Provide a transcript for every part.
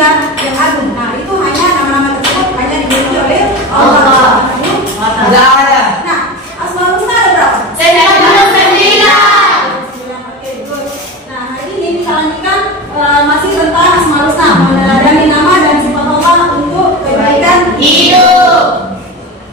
Dia yang agung. Nah, itu hanya nama-nama tersebut hanya dimiliki oleh Allah. Nah, Asmaul Husna ada berapa? 99. Oke, good. Nah, hari ini kita lanjutkan masih tentang Asmaul Husna, meneladani nama dan sifat Allah untuk kebaikan hidup.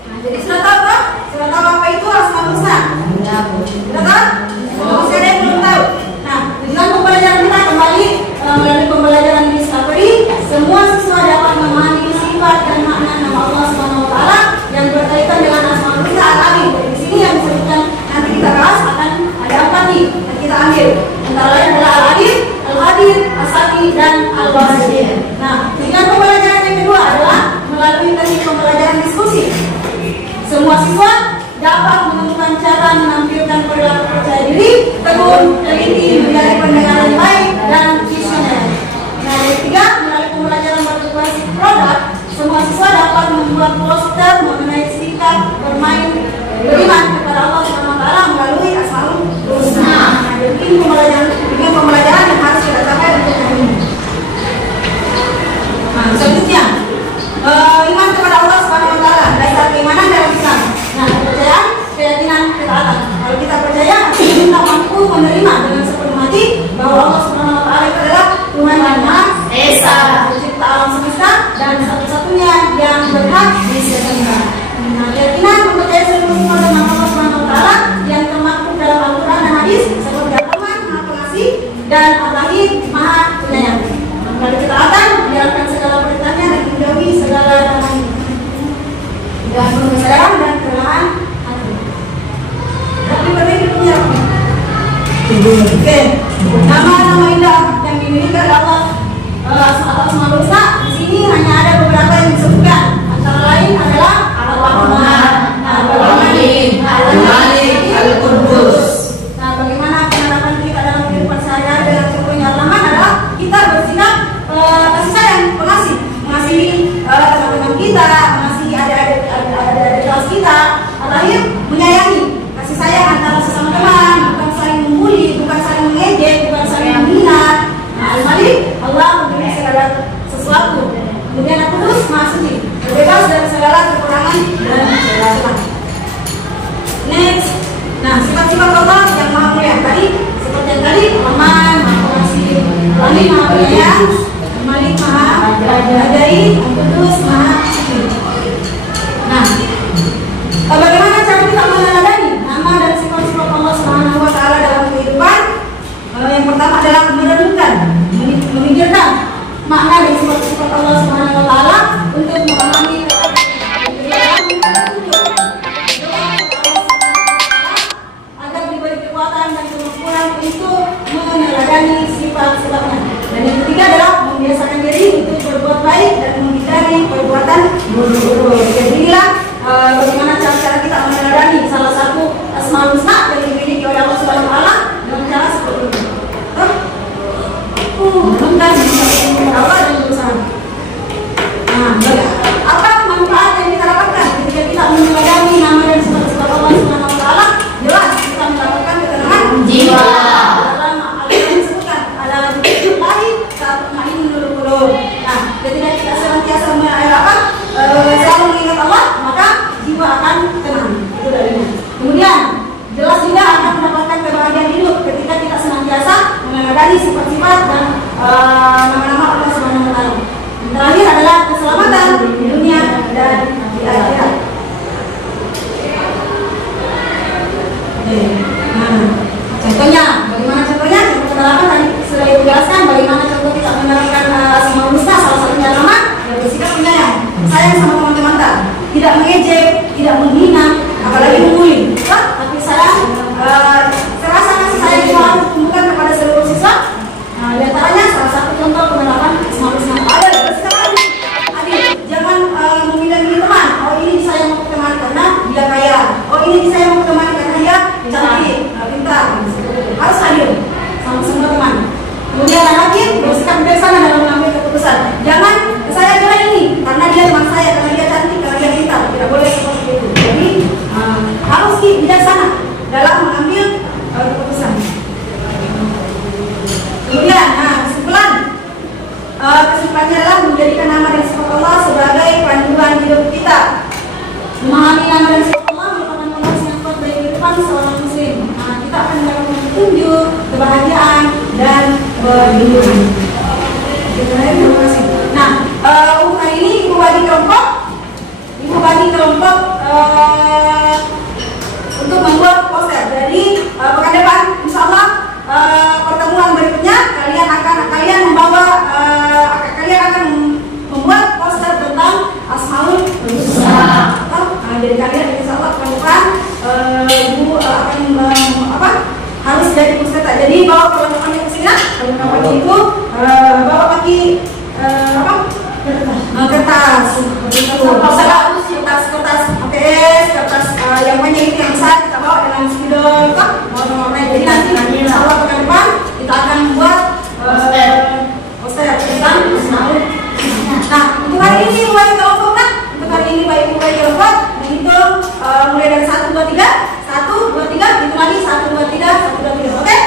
Nah, jadi sudah tahu kan? Sudah tahu apa itu Asmaul Husna? Sudah tahu? Masih ada yang belum tahu? Nah, dalam pembelajaran kita kembali melalui pembelajaran Discovery, semua siswa dapat memahami sifat dan makna nama Allah Subhanahu wa taala yang berkaitan dengan Asmaul Husna Al-Alim. Dari sini yang disebutkan nanti kita bahas akan ada 4 nih yang kita ambil. Antara lain adalah Al-Alim, Al-Hadir, As-Saki, dan Al-Basir. Nah, dengan pembelajaran yang kedua adalah melalui teknik pembelajaran diskusi. Semua siswa dapat menemukan cara menampilkan perilaku percaya diri, tekun, teliti, menjadi pendengar yang baik, dan visioner. Nah, yang ketiga, melalui pembelajaran berbasis produk, semua siswa dapat membuat poster mengenai sikap bermain beriman kepada Allah Subhanahu wa taala melalui Asmaul Husna. Nah, jadi ini pembelajaran yang harus kita capai untuk hari ini. Nah, selanjutnya, iman kepada Allah Subhanahu wa taala, dasar keimanan dalam Islam. Nah, kepercayaan, keyakinan, ketaatan. Kalau kita percaya, kita mampu menerima dengan sepenuh hati bahwa Allah Subhanahu wa taala itu adalah Tuhan yang Maha Esa, pencipta alam semesta dan satu-satunya yang berhak disembah. Nah, keyakinan mempercayai seluruh sifat dan nama Allah Subhanahu wa taala yang termaktub dalam Al-Qur'an dan hadis seperti Ar-Rahman, Maha Pengasih, dan Ar-Rahim, Maha Penyayang. Lalu ketaatan, menjalankan segala perintahnya dan menjauhi segala larangannya. Dan penuh kesadaran dan kerelaan hati. Tapi berbeda punya apa? Oke. Nama-nama indah yang dimiliki oleh Allah Asmaul Husna di sini hanya ada beberapa yang disebutkan. Antara lain adalah Ar-Rahman, Ar-Rahim, Al-Malik, Al-Qudus. Nah, bagaimana penerapan kita dalam kehidupan sehari-hari dalam contohnya Ar-Rahman adalah kita bersikap kasih sayang, pengasih, mengasihi teman-teman kita, mengasihi adik-adik kelas kita. Ar-Rahim, menyayangi, kasih sayang antara sesama teman, bukan saling membuli, bukan saling mengejek, bukan saling menghina. Nah, Al-Malik, Allah memberi segala sesuatu. Kemudian Al-Qudus, Maha Suci, berbebas dari segala kekurangan dan segala salah. Next, nah sifat-sifat Allah yang Maha Mulia tadi, seperti yang tadi, Rahman, Maha Pengasih, Rahim, Maha Penyayang, Al-Malik, Maha Ajaib, Al-Qudus, Maha Suci. Nah, bagaimana cara kita meneladani nama dan sifat-sifat Allah Subhanahu wa taala dalam kehidupan? Yang pertama adalah merenungkan, memikirkan makna dan sifat-sifat Allah Subhanahu wa taala untuk memahami agar diberi kekuatan dan kemampuan untuk meneladani sifat-sifatnya. Dan yang ketiga adalah membiasakan diri untuk berbuat baik dan menghindari perbuatan buruk. Jadi inilah bagaimana cara-cara kita meneladani salah satu Asmaul Husna yang dimiliki oleh Allah Subhanahu wa taala dengan cara seperti ini. Merenungkan Allah dan berusaha. Nah, apa manfaat yang kita dapatkan ketika kita meneladani nama dan sifat-sifat Allah Subhanahu wa taala? Jelas kita mendapatkan ketenangan jiwa. Dalam Al-Qur'an disebutkan ada lahi tatma'innul qulub. Nah, ketika kita senantiasa selalu mengingat Allah, maka jiwa akan tenang. Itu darinya. Kemudian jelas juga akan mendapatkan kebahagiaan hidup ketika kita senantiasa meneladani sifat-sifat dan nama-nama Allah Subhanahu wa taala. Yang terakhir adalah keselamatan di dunia dan di akhirat. Nah, contohnya, bagaimana contohnya? Contoh penerapan tadi sudah dijelaskan bagaimana contoh kita menerapkan Asmaul Husna, salah satunya nama yang bersikap penyayang, sayang sama teman-teman kita, tidak mengejek, tidak menghina, apalagi membuli. Tapi sayang, serasa kasih sayang itu harus ditumbuhkan kepada seluruh siswa. Nah, di antaranya salah satu contoh penerapan Asmaul Husna. Ada bersikap adil, jangan memilih teman. Oh, ini disayang mau teman karena dia kaya. Oh, ini disayang mau teman karena dia cantik. Nah, untuk hari ini ibu bagi kelompok untuk membuat poster. Jadi pekan depan, insya Allah pertemuan berikutnya kalian akan membuat poster tentang Asmaul Husna. Jadi kalian insya Allah pekan depan ibu akan harus jadi peserta. Jadi bawa perlengkapannya ke sini. Perlengkapannya itu bawa pakai kertas, kertas APS, kertas yang banyak itu yang besar kita bawa dengan spidol, warna-warna. Jadi nanti insya Allah pekan depan kita akan membuat poster tentang Asmaul. Nah, untuk hari ini mulai kelompok menghitung mulai dari 1, 2, 3, 1, 2, 3, hitung lagi 1, 2, 3, 1, 2, 3, oke?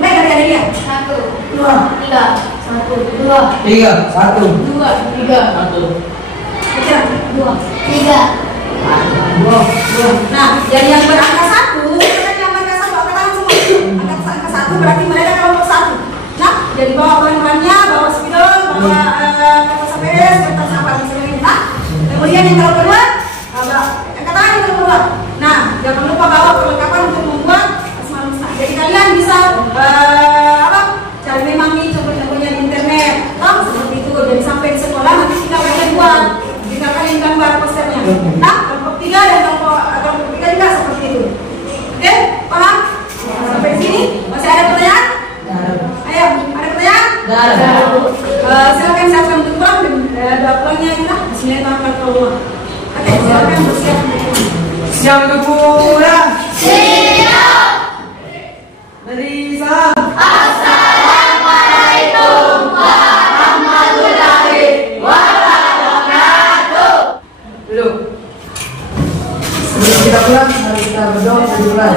Mulai dari adanya 1, 2, 3, 1, 2, 3, 1, 2, 3, 1, 2, 3. Nah, jadi yang berangka 1, yang berangka 1, angkat tangan semua. Angka 1 berarti mereka kelompok 1. Nah, jadi bawa bahan-bahannya, bawa spidol, bawa kertas APS, kertas apa misalnya. Nah, kemudian yang kedua, angkat tangan yang kedua. Nah, jangan lupa bawa perlengkapan untuk membuat Asmaul Husna. Jadi kalian bisa cari memang nih contoh-contohnya di internet, seperti itu. Jadi sampai di sekolah nanti tinggal kalian buat, tinggal kalian gambar posternya. Nah, kelompok 3 dan kelompok 3 juga seperti itu. Oke, paham? Sampai sini masih ada pertanyaan? Ayo, ada pertanyaan? Silakan siapkan untuk pulang dan doa pulangnya kita. Bismillahirrahmanirrahim. Oke, silakan bersiap. Siap untuk pulang. Siap. Beri salam. Assalamualaikum warahmatullahi wabarakatuh. Duduk. Sebelum kita pulang, mari kita berdoa dan dimulai.